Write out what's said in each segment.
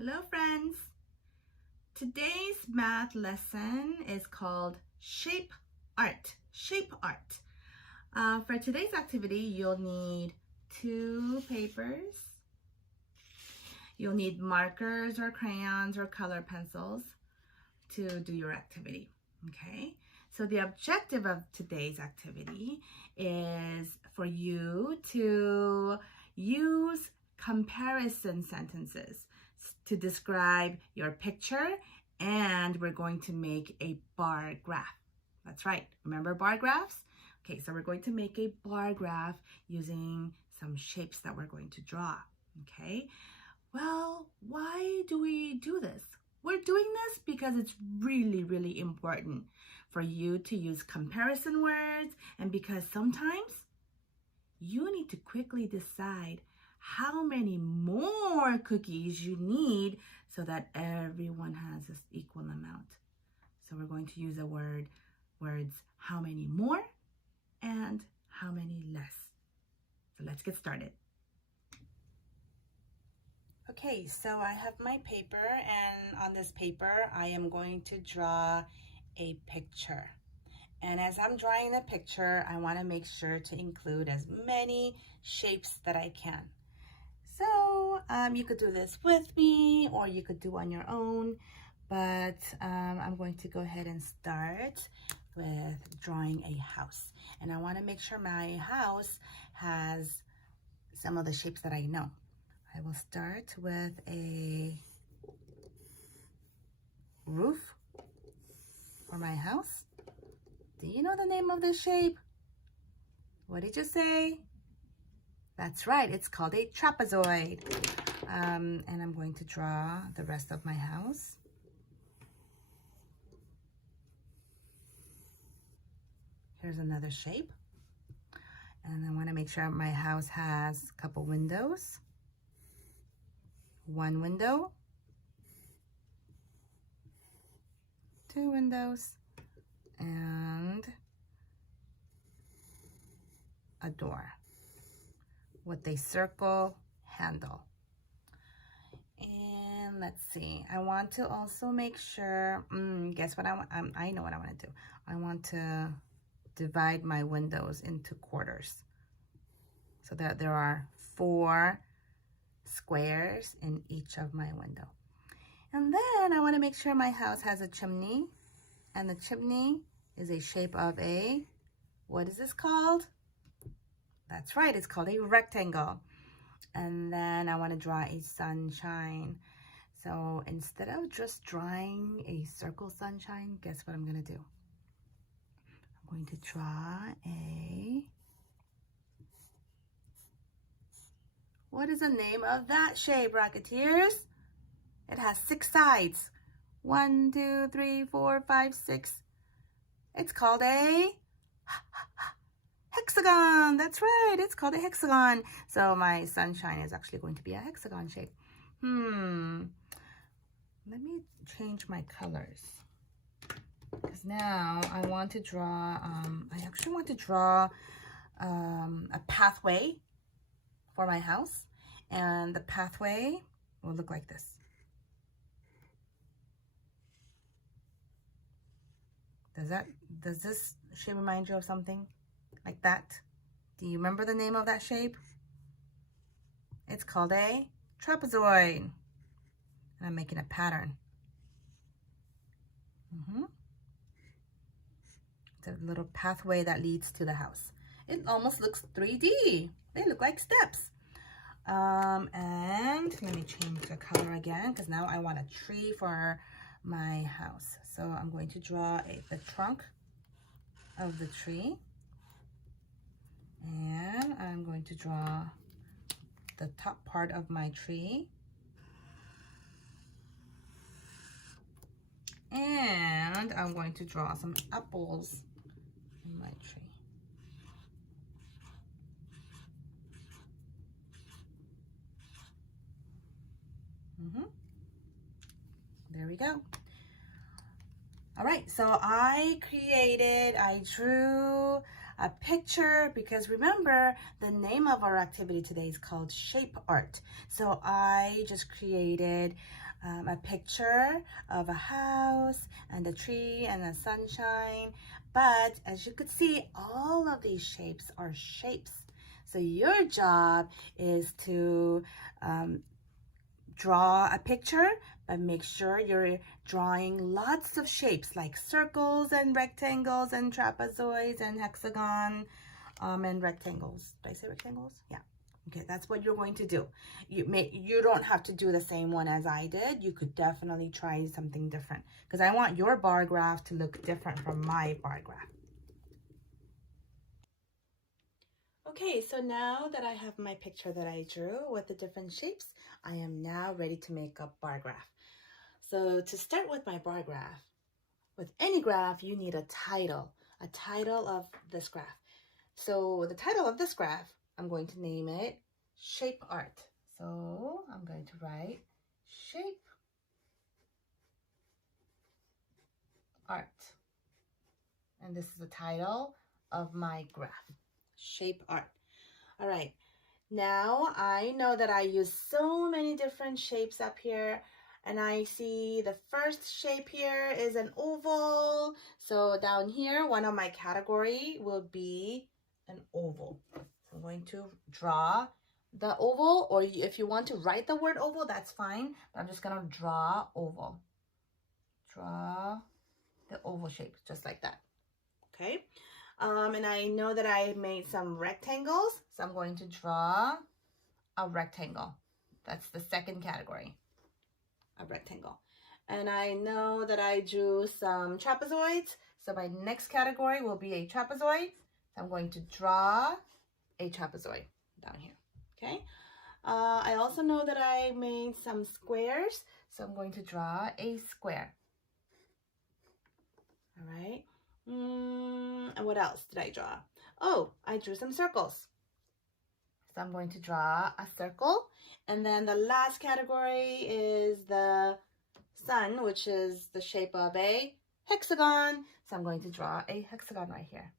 Hello friends! Today's math lesson is called Shape Art. Shape Art. For today's activity, you'll need 2 papers. You'll need markers or crayons or color pencils to do your activity. Okay? So the objective of today's activity is for you to use comparison sentences to describe your picture, and we're going to make a bar graph. That's right. Remember bar graphs? Okay, so we're going to make a bar graph using some shapes that we're going to draw. Okay, well, why do we do this? We're doing this because it's really important for you to use comparison words, and because sometimes you need to quickly decide how many more cookies you need so that everyone has this equal amount. So we're going to use the words how many more and how many less. So let's get started. Okay, so I have my paper, and on this paper I am going to draw a picture. And as I'm drawing the picture, I want to make sure to include as many shapes that I can. So you could do this with me, or you could do on your own, but I'm going to go ahead and start with drawing a house. And I want to make sure my house has some of the shapes that I know. I will start with a roof for my house. Do you know the name of this shape? What did you say? That's right, it's called a trapezoid. And I'm going to draw the rest of my house. Here's another shape. And I want to make sure my house has a couple windows. 1 window, 2 windows, and a door with a circle handle. And let's see, I want to also make sure, guess what I want? I know what I want to do. I want to divide my windows into quarters so that there are 4 squares in each of my window. And then I want to make sure my house has a chimney, and the chimney is a shape of a, what is this called? That's right, it's called a rectangle. And then I want to draw a sunshine. So instead of just drawing a circle sunshine, guess what I'm going to do? I'm going to draw a, what is the name of that shape, Rocketeers? It has 6 sides. 1, 2, 3, 4, 5, 6. It's called a hexagon. That's right, it's called a hexagon. So my sunshine is actually going to be a hexagon shape. Let me change my colors, because now I want to draw, I actually want to draw a pathway for my house, and the pathway will look like this. Does this shape remind you of something like that? Do you remember the name of that shape? It's called a trapezoid. And I'm making a pattern. It's a little pathway that leads to the house. It almost looks 3D. They look like steps. And let me change the color again, because now I want a tree for my house. So I'm going to draw the trunk of the tree, and I'm going to draw the top part of my tree, and I'm going to draw some apples in my tree. There we go. All right, so I drew a picture, because remember the name of our activity today is called shape art. So I just created a picture of a house and a tree and the sunshine. But as you could see, all of these shapes are shapes. So your job is to draw a picture, but make sure you're drawing lots of shapes like circles and rectangles and trapezoids and hexagon and rectangles. Did I say rectangles? Yeah. Okay, that's what you're going to do. You don't have to do the same one as I did. You could definitely try something different because I want your bar graph to look different from my bar graph. Okay, so now that I have my picture that I drew with the different shapes, I am now ready to make a bar graph. So to start with my bar graph, with any graph, you need a title of this graph. So the title of this graph, I'm going to name it Shape Art. So I'm going to write Shape Art. And this is the title of my graph, Shape Art. All right, now I know that I use so many different shapes up here, and I see the first shape here is an oval. So down here, one of my category will be an oval. So I'm going to draw the oval, or if you want to write the word oval, that's fine. But I'm just gonna draw oval. Draw the oval shape, just like that. Okay. And I know that I made some rectangles, so I'm going to draw a rectangle. That's the second category, a rectangle. And I know that I drew some trapezoids, so my next category will be a trapezoid. So I'm going to draw a trapezoid down here, okay? I also know that I made some squares, so I'm going to draw a square. All right. And what else did I draw? Oh, I drew some circles. So I'm going to draw a circle. And then the last category is the sun, which is the shape of a hexagon. So I'm going to draw a hexagon right here.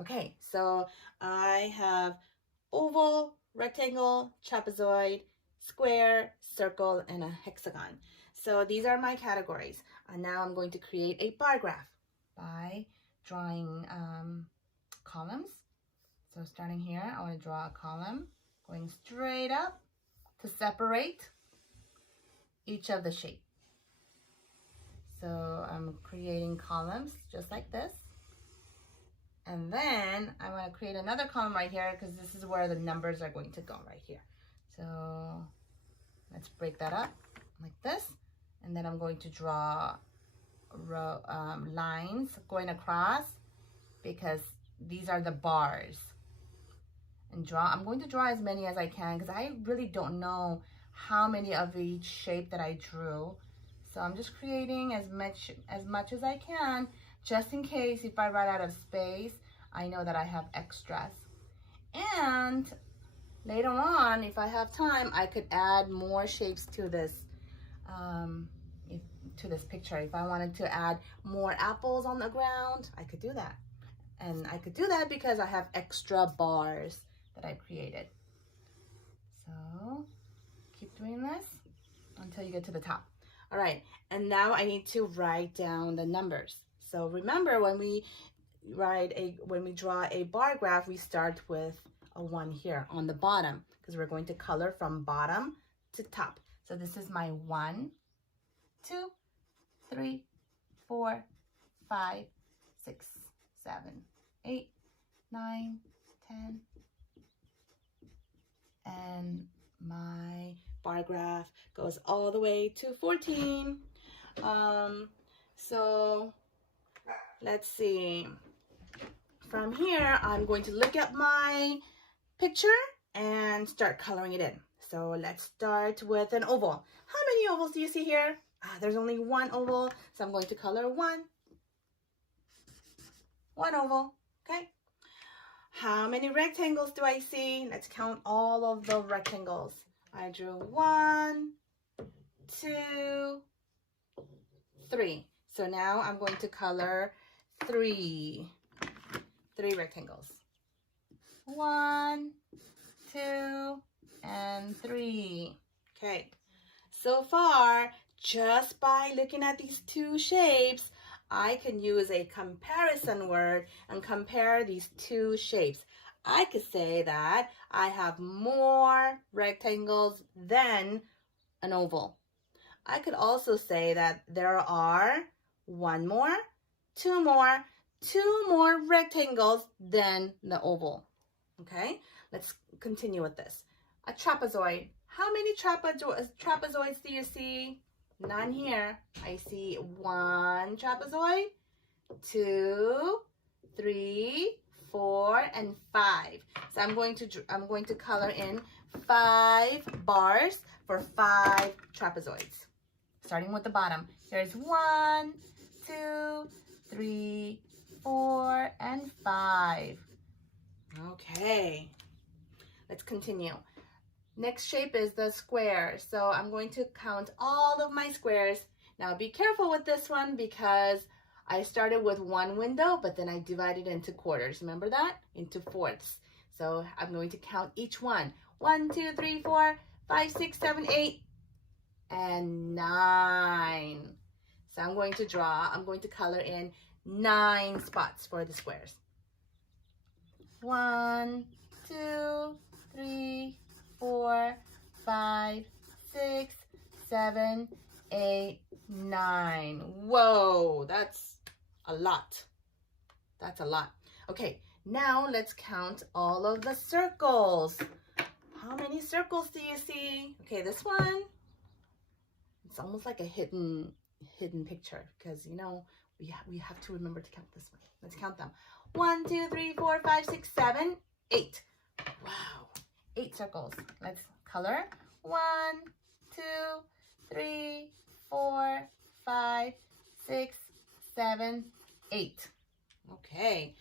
Okay, so I have oval, rectangle, trapezoid, square, circle, and a hexagon. So these are my categories. And now I'm going to create a bar graph by drawing columns. So starting here, I want to draw a column going straight up to separate each of the shape. So I'm creating columns just like this. And then I want to create another column right here because this is where the numbers are going to go right here. So let's break that up like this. And then I'm going to draw lines going across because these are the bars. And I'm going to draw as many as I can because I really don't know how many of each shape that I drew. So I'm just creating as much as I can, just in case if I run out of space, I know that I have extras. And later on, if I have time, I could add more shapes to this picture. If I wanted to add more apples on the ground, I could do that. And I could do that because I have extra bars that I created. So keep doing this until you get to the top. All right, and now I need to write down the numbers. So remember, when we draw a bar graph, we start with a 1 here on the bottom because we're going to color from bottom to top. So this is my 1, 2, 3, 4, 5, 6, 7, 8, 9, 10, and my bar graph goes all the way to 14. So let's see. From here, I'm going to look at my picture and start coloring it in. So let's start with an oval. How many ovals do you see here? There's only one oval, so I'm going to color one oval, okay? How many rectangles do I see? Let's count all of the rectangles. I drew 1, 2, 3. So now I'm going to color 3. 3 rectangles. 1, 2, and 3. Okay. So far, just by looking at these 2 shapes, I can use a comparison word and compare these 2 shapes. I could say that I have more rectangles than an oval. I could also say that there are 1 more, 2 more, 2 more rectangles than the oval. Okay, let's continue with this. A trapezoid. How many trapezoids do you see? None here. I see 1 trapezoid, 2, 3, 4, and 5. So I'm going to color in 5 bars for 5 trapezoids. Starting with the bottom. Here's 1, 2, 3, 4, and 5. Okay, let's continue. Next shape is the square. So I'm going to count all of my squares. Now be careful with this one because I started with 1 window, but then I divided into quarters. Remember that? Into fourths. So I'm going to count each one. 1, 2, 3, 4, 5, 6, 7, 8, and 9. So I'm going to color in 9 spots for the squares. 1, 2, 3, 4, 5, 6, 7, 8, 9. Whoa, that's a lot. That's a lot. Okay, now let's count all of the circles. How many circles do you see? Okay, this one, it's almost like a hidden picture because, you know, we have to remember to count this one. Let's count them. 1, 2, 3, 4, 5, 6, 7, 8. Wow, 8 circles. Let's color. 1, 2, 3, 4, 5, 6, 7, 8. Okay.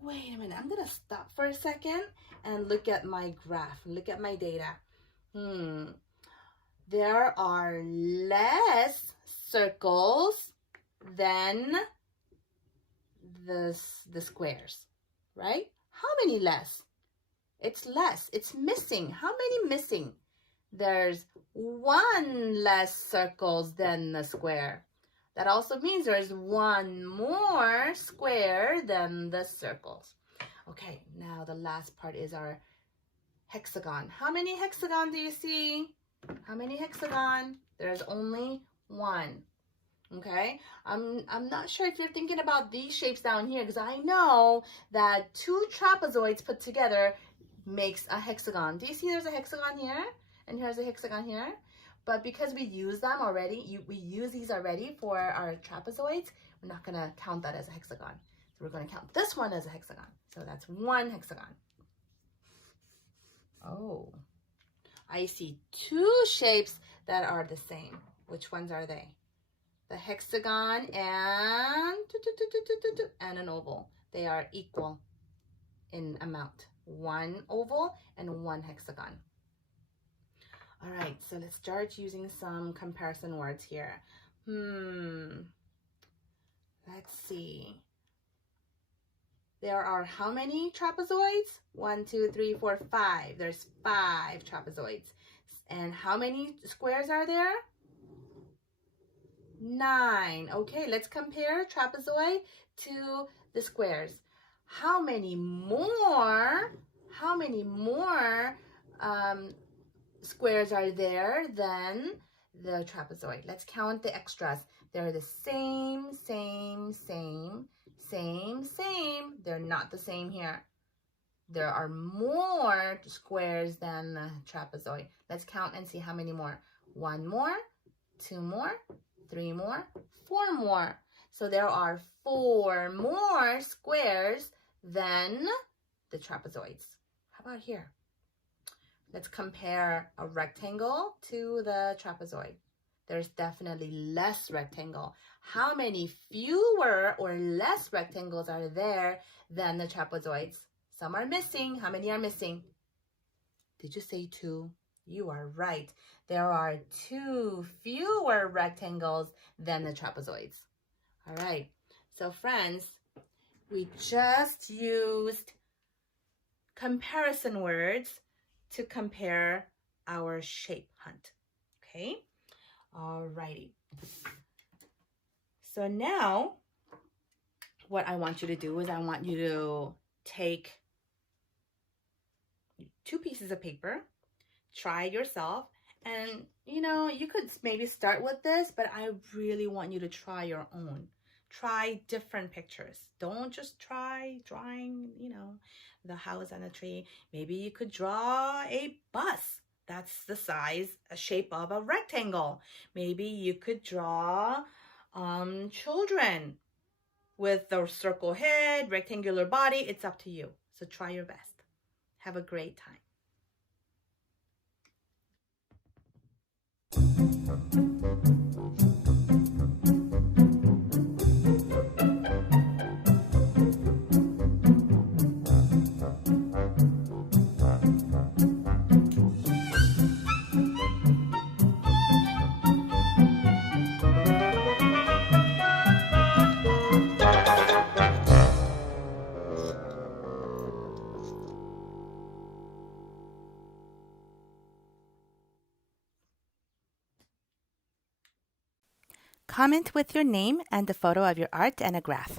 Wait a minute. I'm going to stop for a second and look at my graph. Look at my data. There are less circles than the squares, right? How many less? It's less. It's missing. How many missing? There's 1 less circles than the square. That also means there's 1 more square than the circles. Okay, now the last part is our hexagon. How many hexagon do you see? How many hexagon? There's only 1. Okay, I'm not sure if you're thinking about these shapes down here because I know that 2 trapezoids put together makes a hexagon. Do you see there's a hexagon here? And here's a hexagon here. But because we use them already, we use these already for our trapezoids, we're not going to count that as a hexagon. So we're going to count this one as a hexagon. So that's 1 hexagon. Oh, I see 2 shapes that are the same. Which ones are they? The hexagon and an oval. They are equal in amount. 1 oval and 1 hexagon. All right, so let's start using some comparison words here. Let's see. There are how many trapezoids? 1, 2, 3, 4, 5. There's 5 trapezoids. And how many squares are there? 9. Okay, let's compare trapezoid to the squares. How many more squares are there than the trapezoid? Let's count the extras. They're the same. They're not the same here. There are more squares than the trapezoid. Let's count and see how many more. 1 more, 2 more, 3 more, 4 more. So there are 4 more squares than the trapezoids. How about here? Let's compare a rectangle to the trapezoid. There's definitely less rectangle. How many fewer or less rectangles are there than the trapezoids? Some are missing. How many are missing? Did you say 2? You are right. There are 2 fewer rectangles than the trapezoids. All right. So friends, We just used comparison words to compare our shape hunt. Okay? Alrighty. So now what I want you to do is I want you to take 2 pieces of paper, try it yourself, and you could maybe start with this, but I really want you to try your own. Try different pictures. Don't just try drawing, the house and the tree. Maybe you could draw a bus. That's the size, a shape of a rectangle. Maybe you could draw children with the circle head, rectangular body. It's up to you. So try your best. Have a great time. Comment with your name and the photo of your art and a graph.